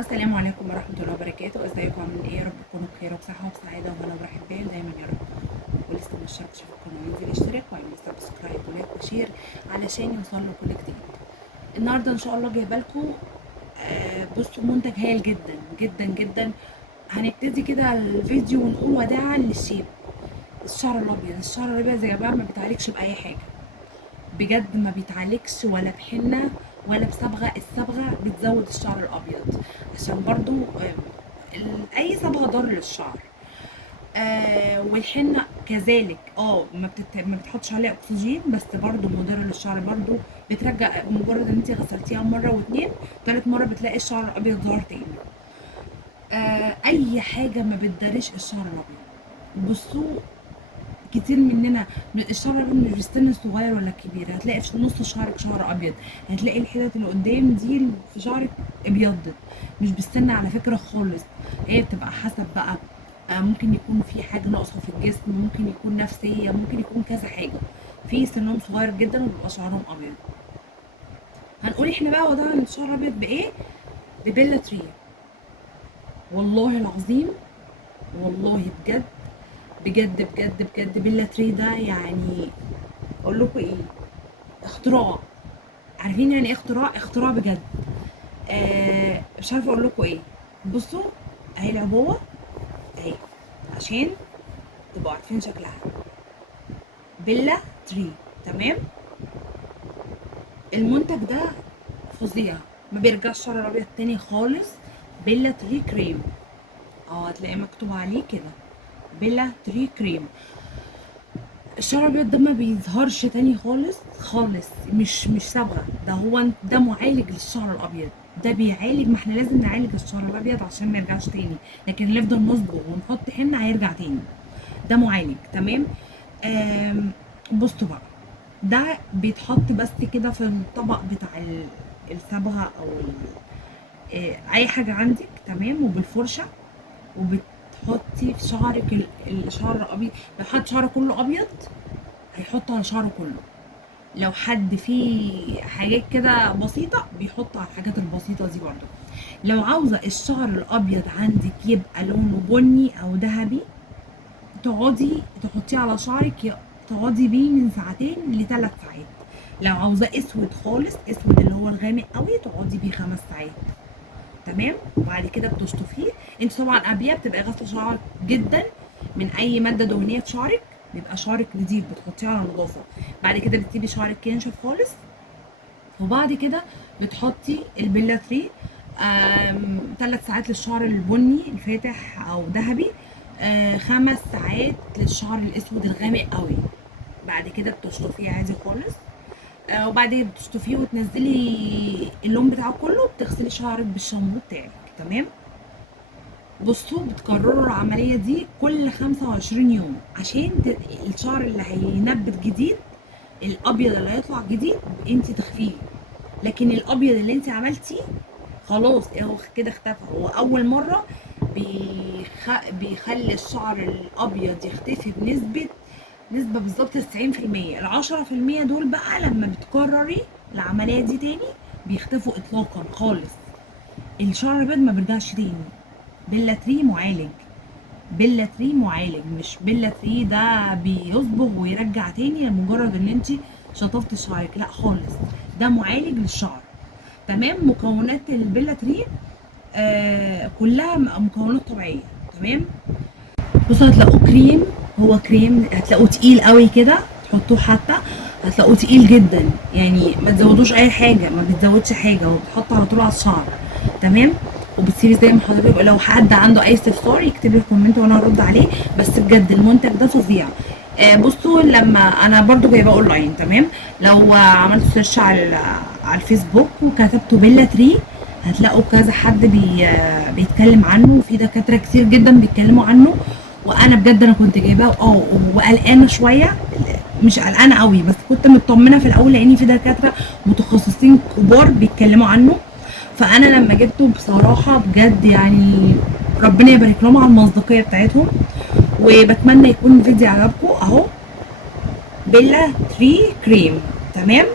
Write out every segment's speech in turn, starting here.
السلام عليكم ورحمة الله وبركاته. ازيكم عاملين ايه؟ يا رب تكونوا بخير وبصحة وبسعادة وهنا وراحة بال دايما يا رب. ولسه ما اشتركتش في القناة ينزل اشتراك ويعمل سبسكرايب ولايك وشير علشان يوصل كل جديد. النهارده ان شاء الله جايبه لكم بصوا منتج هايل جدا جدا جدا. هنبتدي كده الفيديو ونقول وداعا للشيب. الشعر الابيض، الشعر الابيض يا جماعه ما بيتعالجش باي حاجه، بجد ما بيتعالجش ولا بحنة ولا بصبغة. الصبغة بتزود الشعر الأبيض عشان برضو أي صبغة ضار للشعر. والحنة كذلك ما بتحطش عليها أكسجين، بس برضو مضرة للشعر، برضو بترجع مجرد ان انت غسلتيها مرة واتنين، تالت مرة بتلاقي الشعر الأبيض ظهر تاني. أي حاجة ما بتداريش الشعر الأبيض. بصوا، كتير مننا الشعر الابيض مش بالسن الصغير ولا الكبير، هتلاقي في نص شعرك شعر ابيض، هتلاقي الحتت اللي قدام دي في شعرك ابيضت، مش بالسن على فكره خالص. هي بتبقى حسب بقى، ممكن يكون في حاجه ناقصه في الجسم، ممكن يكون نفسيه، ممكن يكون كذا حاجه. في سنهم صغير جدا وبيبقى شعرهم ابيض. هنقول احنا بقى وضعنا الشعر الابيض بايه؟ ببيلا تري. والله العظيم، والله بجد بجد بجد بجد بيلا تري ده يعني اقول لكم ايه؟ اختراع. عارفين يعني ايه اختراع؟ اختراع بجد. مش عارفه اقول لكم ايه. بصوا، اهي العبوه اهي عشان تبقوا عارفين شكلها. بيلا تري، تمام. المنتج ده فظيع، ما بيرجعش شعر الابيض تاني خالص. بيلا تري كريم، هتلاقي مكتوب عليه كده بيلا تري كريم. الشعر الابيض ده ما بيظهرش تاني خالص خالص، مش صبغه، ده معالج للشعر الابيض. ده بيعالج، ما احنا لازم نعالج الشعر الابيض عشان ما يرجعش تاني، لكن اللي نفضل نصبغ ونحط حنه هيرجع تاني. ده معالج، تمام. بصوا بقى، ده بيتحط بس كده في الطبق بتاع الصبغه او اي حاجه عندك، تمام، وبالفرشه، وبتحطي في شعرك الشعر الابيض. لو حد شعره كله ابيض هيحط على شعره كله. لو حد فيه حاجات كده بسيطة بيحط على الحاجات البسيطة دي برضو. لو عاوزة الشعر الأبيض عندك يبقى لونه بني أو ذهبي، تقعدي تحطيه على شعرك، تقعدي بيه من ساعتين لثلاث ساعات. لو عاوزة اسود خالص، اسود اللي هو الغامق قوي، تقعدي بيه 5 ساعات، تمام. وبعد كده بتشطفيه. انت طبعا قبليها بتبقى غاسله شعرك جدا من اي ماده دهنيه في شعرك، بيبقى شعرك نضيف، بتحطيه على نظافه. بعد كده بتسيبي شعرك ينشف خالص، وبعد كده بتحطي البيلا تري. 3 ساعات للشعر البني الفاتح او ذهبي، 5 ساعات للشعر الاسود الغامق قوي. بعد كده بتشطفيه عادي خالص. وبعدين بتشطفيه وتنزلي اللون بتاعه كله، بتغسلي شعرك بالشامبو بتاعك، تمام. بصوا، بتكرروا العملية دي كل 25 يوم عشان الشعر اللي هينبت جديد، الأبيض اللي هيطلع جديد انت تخفيه، لكن الأبيض اللي انت عملتيه خلاص هو كده اختفى. هو أول مرة بيخلي الشعر الأبيض يختفي نسبة بالظبط 90%. ال10% دول بقى لما بتكرري العملية دي تاني بيختفوا إطلاقا خالص. الشعر الأبيض ما بيرجعش تاني. بيلا تري معالج، بيلا تري معالج، مش بيلا تري ده بيصبغ ويرجع تاني لمجرد ان انت شطفتي شعرك، لا خالص. ده معالج للشعر، تمام. مكونات البيلا تري كلها مكونات طبيعية، تمام. بصوا، هتلاقوه كريم، هو كريم، هتلاقوه تقيل قوي كده، تحطوه حتى هتلاقوه تقيل جدا، يعني ما تزودوش اي حاجه، ما بتزودش حاجه، هو بتحط على طول على الشعر، تمام. وبتسيبي زي ما حضرتك، لو حد عنده اي استفسار يكتب لي في كومنت وانا هرد عليه. بس بجد المنتج ده فظيع. بصوا، لما انا برضو جايباه اونلاين، تمام. لو عملت سيرش على الفيسبوك وكتبتوا بيلا تري، هتلاقوا كذا حد بيتكلم عنه، وفي دكاتره كتير جدا بيتكلموا عنه. وانا بجد انا كنت جايباه وقلقانه شويه، مش قلقانه قوي بس كنت مطمنه في الاول، لان في دكاتره متخصصين كبار بيتكلموا عنه. فانا لما جبته بصراحه بجد يعني ربنا يبارك لهم على المصداقيه بتاعتهم. وبتمنى يكون الفيديو عجبكم. اهو بيلا تري كريم، تمام.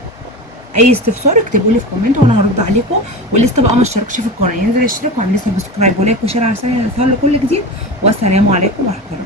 اي استفسار اكتبوا لي في كومنت وانا هرد عليكم. ولسه بقى ما اشتركش في القناه ينزل يشترك، واعمل لي سبسكرايب ولايك وشير على يظهر لكل جديد. والسلام عليكم ورحمه الله.